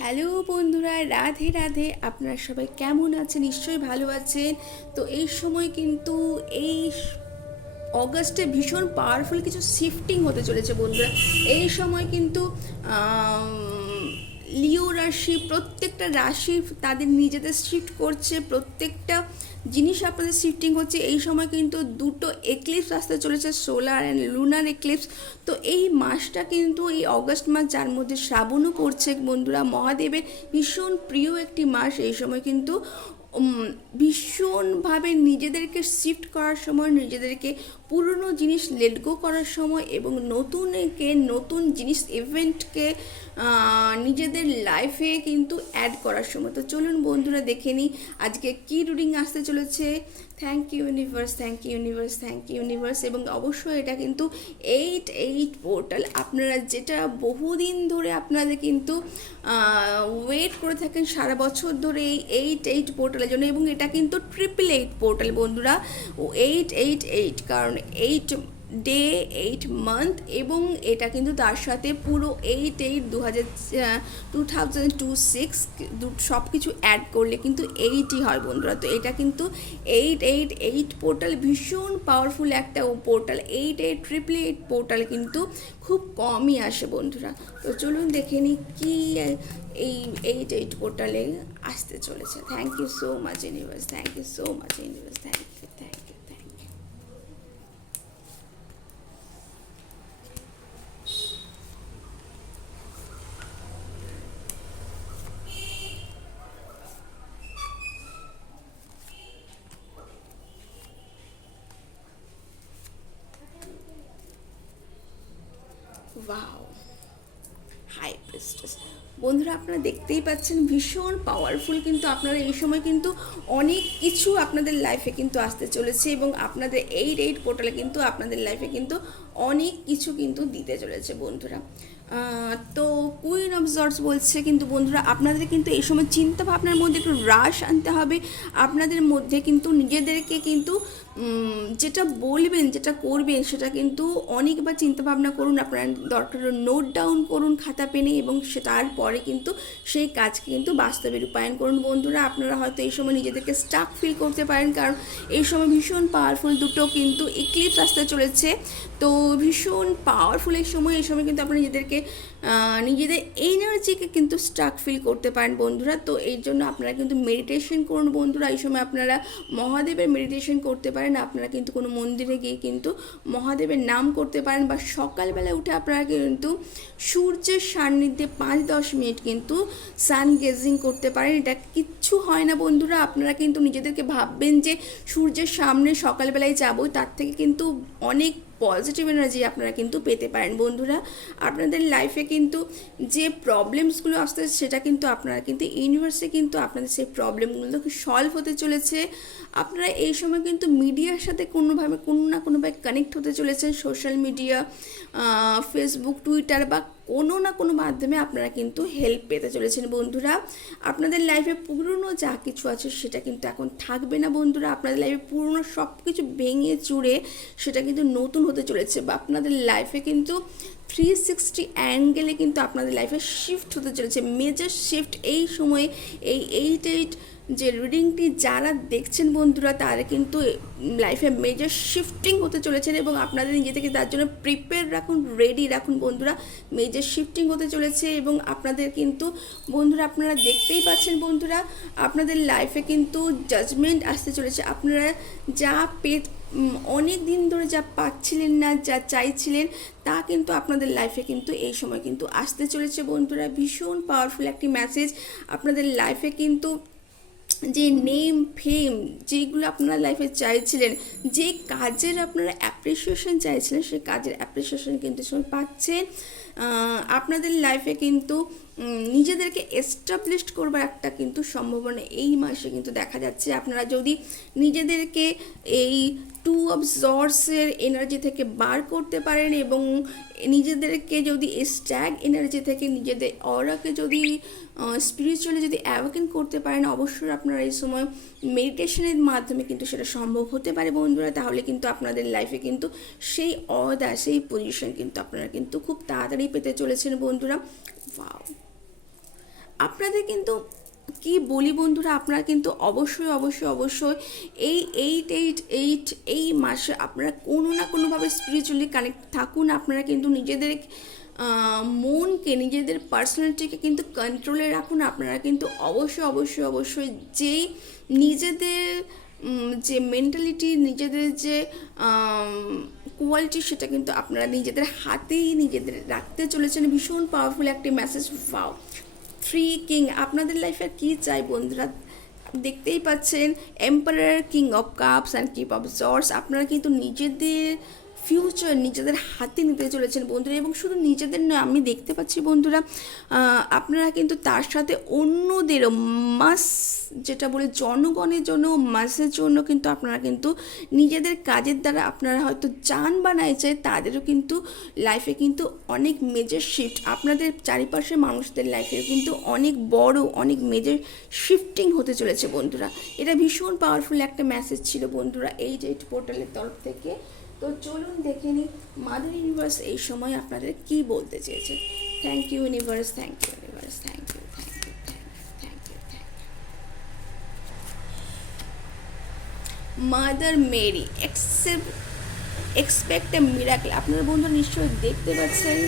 Hello বন্ধুরা, রাধে রাধে। আপনারা সবাই কেমন আছেন? নিশ্চয়ই ভালো আছেন। তো এই সময় কিন্তু এই অগাস্টে ভীষণ পাওয়ারফুল কিছু শিফটিং হতে চলেছে বন্ধুরা। এই সময় কিন্তু লিও রাশি, প্রত্যেকটা রাশি তাদের নিজেদের শিফট করছে, প্রত্যেকটা জিনিস আপনাদের শিফটিং হচ্ছে। এই সময় কিন্তু দুটো এক্লিপস আসতে চলেছে, সোলার অ্যান্ড লুনার এক্লিপস। তো এই মাসটা কিন্তু এই অগস্ট মাস, যার মধ্যে শ্রাবণও পড়ছে বন্ধুরা, মহাদেবের ভীষণ প্রিয় একটি মাস। এই সময় কিন্তু ভীষণভাবে নিজেদেরকে শিফট করার সময়, নিজেদেরকে পুরনো জিনিস লেট গো করার সময় এবং নতুন জিনিস ইভেন্টকে নিজেদের লাইফে কিন্তু অ্যাড করার সময়। তো চলুন বন্ধুরা দেখে নিই আজকে কী রিডিং আসতে চলেছে। Thank you universe, thank you universe, thank you universe. এবং অবশ্যই এটা কিন্তু 8-8 পোর্টাল। আপনারা যেটা বহুদিন ধরে আপনাদের কিন্তু ওয়েট করে থাকেন সারা বছর ধরে এই 8-8 পোর্টালের জন্য। এবং এটা কিন্তু 888 পোর্টাল বন্ধুরা। ও 888 কারণ 8 ডে 8 মান্থ, এবং এটা কিন্তু তার সাথে পুরো 8-8 2026 সব কিছু অ্যাড করলে কিন্তু 8ই হয় বন্ধুরা। তো এটা কিন্তু 888 পোর্টাল ভীষণ পাওয়ারফুল একটা পোর্টাল। 888 পোর্টাল কিন্তু খুব কমই আসে বন্ধুরা। তো চলুন দেখে নিই কি এই 8-8 পোর্টালে আসতে চলেছে। Thank you so much universe, thank you so much universe, thank you, thank you, thank you. Wow, high priestess. বন্ধুরা আপনারা দেখতেই পাচ্ছেন ভীষণ পাওয়ারফুল, কিন্তু আপনারা এই সময় কিন্তু অনেক কিছু আপনাদের লাইফে কিন্তু আসতে চলেছে। এবং আপনাদের 8-8 পোর্টালে কিন্তু আপনাদের লাইফে কিন্তু অনেক কিছু কিন্তু দিতে চলেছে বন্ধুরা। তো কুইন অফ জর্জ বলছে কিন্তু বন্ধুরা আপনাদের কিন্তু এই সময় চিন্তা ভাবনার মধ্যে একটু হ্রাস আনতে হবে। আপনাদের মধ্যে কিন্তু নিজেদেরকে কিন্তু যেটা বলবেন, যেটা করবেন, সেটা কিন্তু অনেকবার চিন্তা ভাবনা করুন। আপনারা দরকার নোট ডাউন করুন খাতা পেনে, এবং তারপরে কিন্তু সেই কাজকে কিন্তু বাস্তবে রূপায়ণ করুন বন্ধুরা। আপনারা হয়তো এই সময় নিজেদেরকে স্টাক ফিল করতে পারেন, কারণ এই সময় ভীষণ পাওয়ারফুল দুটো কিন্তু ইক্লিপস আসতে চলেছে। তো ভীষণ পাওয়ারফুল এই সময় কিন্তু আপনারা নিজেদেরকে নিজেদের এনার্জিকে কিন্তু স্টাক ফিল করতে পারেন বন্ধুরা। তো এই জন্য আপনারা কিন্তু মেডিটেশন করুন বন্ধুরা। এই সময় আপনারা মহাদেবের মেডিটেশন করতে পারেন। আপনারা কিন্তু কোনো মন্দিরে গিয়ে কিন্তু মহাদেবের নাম করতে পারেন, বা সকালবেলা উঠে আপনারা কিন্তু সূর্যের সান্নিধ্যে 5-10 মিনিট কিন্তু সান গেজিং করতে পারেন। এটা কিচ্ছু হয় না বন্ধুরা। আপনারা কিন্তু নিজেদেরকে ভাববেন যে সূর্যের সামনে সকালবেলায় যাবো, তার থেকে কিন্তু অনেক পজিটিভ এনার্জি আপনারা কিন্তু পেতে পারেন বন্ধুরা। আপনাদের লাইফে কিন্তু যে প্রবলেমসগুলো আসতে, সেটা কিন্তু আপনারা কিন্তু ইউনিভার্সে কিন্তু আপনাদের সেই প্রবলেমগুলো সলভ হতে চলেছে। আপনারা এই সময় কিন্তু মিডিয়ার সাথে কোনো না কোনোভাবে কানেক্ট হতে চলেছেন। সোশ্যাল মিডিয়া, ফেসবুক, টুইটার বা কোনো না কোনো মাধ্যমে আপনারা কিন্তু হেল্প পেতে চলেছেন বন্ধুরা। আপনাদের লাইফে পুরনো যা কিছু আছে সেটা কিন্তু এখন থাকবে না বন্ধুরা। আপনাদের লাইফে পুরনো সব কিছু ভেঙে চুড়ে সেটা কিন্তু নতুন হতে চলেছে, বা আপনাদের লাইফে কিন্তু 360 অ্যাঙ্গেলে কিন্তু আপনাদের লাইফে শিফট হতে চলেছে, মেজর শিফট। এই সময়ে এই 8-8 যে রিডিংটি যারা দেখছেন বন্ধুরা, তারা কিন্তু লাইফে মেজর শিফটিং হতে চলেছেন, এবং আপনাদের নিজে থেকে তার জন্য প্রিপেয়ার রাখুন, রেডি রাখুন বন্ধুরা। মেজর শিফটিং হতে চলেছে, এবং আপনাদের কিন্তু বন্ধুরা আপনারা দেখতেই পাচ্ছেন বন্ধুরা, আপনাদের লাইফে কিন্তু জাজমেন্ট আসতে চলেছে। আপনারা যা অনেক দিন ধরে যা পাচ্ছিলেন না, যা চাইছিলেন, তা কিন্তু আপনাদের লাইফে কিন্তু এই সময় কিন্তু আসতে চলেছে বন্ধুরা। ভীষণ পাওয়ারফুল একটি মেসেজ। আপনাদের লাইফে কিন্তু যে নেম ফেম যেগুলো আপনার লাইফে চাইছিলেন, যে কাজের আপনারা অ্যাপ্রিসিয়েশন চাইছিলেন, সেই কাজের অ্যাপ্রিসিয়েশন কিন্তু সময় পাচ্ছেন। আপনাদের লাইফে কিন্তু নিজেদেরকে এস্টাবলিশড করবার একটা কিন্তু সম্ভাবনা এই মাসে কিন্তু দেখা যাচ্ছে। আপনারা যদি নিজেদেরকে এই 2 অফ জর্সের এনার্জি থেকে বার করতে পারেন, এবং নিজেদেরকে যদি স্ট্যাগ এনার্জি থেকে নিজেদের অরাকে যদি স্পিরিচুয়ালি যদি অ্যাওয়াকেন করতে পারেন, অবশ্যই আপনারা এই সময় মেডিটেশনের মাধ্যমে কিন্তু সেটা সম্ভব হতে পারে বন্ধুরা। তাহলে কিন্তু আপনাদের লাইফে কিন্তু সেই অদা, সেই পজিশন কিন্তু আপনারা কিন্তু খুব তাড়াতাড়ি পেতে চলেছেন বন্ধুরা। ওয়াও, আপনাদের কিন্তু কি বলি বন্ধুরা, আপনারা কিন্তু অবশ্যই অবশ্যই অবশ্যই এই 888 এই মাসে আপনারা কোনো না কোনোভাবে স্পিরিচুয়ালি কানেক্ট থাকুন। আপনারা কিন্তু নিজেদের মনকে, নিজেদের পার্সোনালিটিকে কিন্তু কন্ট্রোলে রাখুন। আপনারা কিন্তু অবশ্যই অবশ্যই অবশ্যই যেই নিজেদের যে মেন্টালিটি, নিজেদের যে কোয়ালিটি, সেটা কিন্তু আপনারা নিজেদের হাতেই নিজেদের রাখতে চলেছেন। ভীষণ পাওয়ারফুল একটি মেসেজ। ওয়াও, 3 কিং আপনাদের লাইফে কি চাই বন্ধুরা, দেখতেই পাচ্ছেন emperor, king of cups and keep of জর্স। আপনারা কিন্তু নিজেদের ফিউচার নিজেদের হাতে নিতে চলেছেন বন্ধুরা, এবং শুধু নিজেদের নয়, আমি দেখতে পাচ্ছি বন্ধুরা আপনারা কিন্তু তার সাথে অন্যদেরও, মাস যেটা বলে জনগণের জন্য, মাসের জন্য কিন্তু আপনারা কিন্তু নিজেদের কাজের দ্বারা আপনারা হয়তো চান বা নাই চাই, তাদেরও কিন্তু লাইফে কিন্তু অনেক মেজর শিফট, আপনাদের চারিপাশের মানুষদের লাইফে কিন্তু অনেক বড়, অনেক মেজর শিফটিং হতে চলেছে বন্ধুরা। এটা ভীষণ পাওয়ারফুল একটা মেসেজ ছিল বন্ধুরা 88 পোর্টালের তরফ থেকে। তো চলুন দেখে নিই মাদার ইউনিভার্স এই সময় আপনাদের কি বলতে চেয়েছে। Thank you universe, thank you universe, thank you, thank you, thank you, thank you. Mother Mary expect a miracle. আপনারা বন্ধু নিশ্চয়ই দেখতে পাচ্ছেন,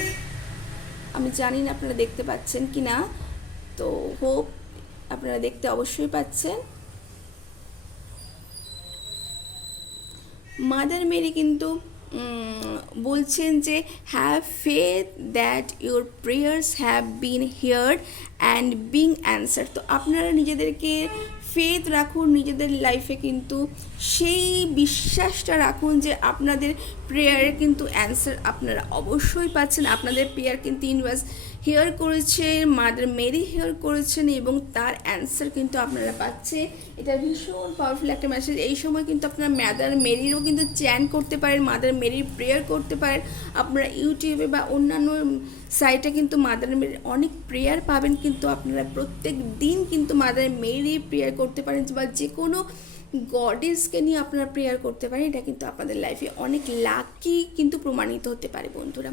আমি জানি না আপনারা দেখতে পাচ্ছেন কি না, তো হোপ আপনারা দেখতে অবশ্যই পাচ্ছেন। মাদার মেরি কিন্তু বলছেন যে have faith that your prayers have been heard and being answer. তো আপনারা নিজেদেরকে ফেথ রাখুন নিজেদের লাইফে, কিন্তু সেই বিশ্বাসটা রাখুন যে আপনাদের প্রেয়ারের কিন্তু অ্যান্সার আপনারা অবশ্যই পাচ্ছেন। আপনাদের প্রেয়ার কিন্তু ইউনিভার্স হেয়ার করেছেন, মাদার মেরি হেয়ার করেছেন, এবং তার অ্যান্সার কিন্তু আপনারা পাচ্ছে। এটা ভীষণ পাওয়ারফুল একটা মেসেজ। এই সময় কিন্তু আপনারা মাদার মেরিরও কিন্তু চ্যান করতে পারেন, মাদার মেরির প্রেয়ার করতে পারেন। আপনারা ইউটিউবে বা অন্যান্য সাইটে কিন্তু মাদার মেরির অনেক প্রেয়ার পাবেন, কিন্তু আপনারা প্রত্যেক দিন কিন্তু মাদার মেরি প্রেয়ার করতে পারেন, বা যে কোনো গডেসকে নিয়ে আপনারা প্রেয়ার করতে পারেন। এটা কিন্তু আপনাদের লাইফে অনেক লাকি কিন্তু প্রমাণিত হতে পারে বন্ধুরা।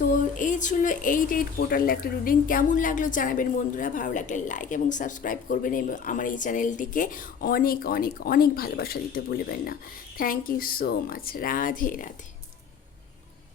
তো এই ছিল 88 পোর্টালের একটা রিডিং। কেমন লাগলো জানাবেন বন্ধুরা, ভালো লাগলে লাইক এবং সাবস্ক্রাইব করবেন, এবং আমার এই চ্যানেলটিকে অনেক অনেক অনেক ভালোবাসা দিতে ভুলবেন না। Thank you so much. Radhe Radhe.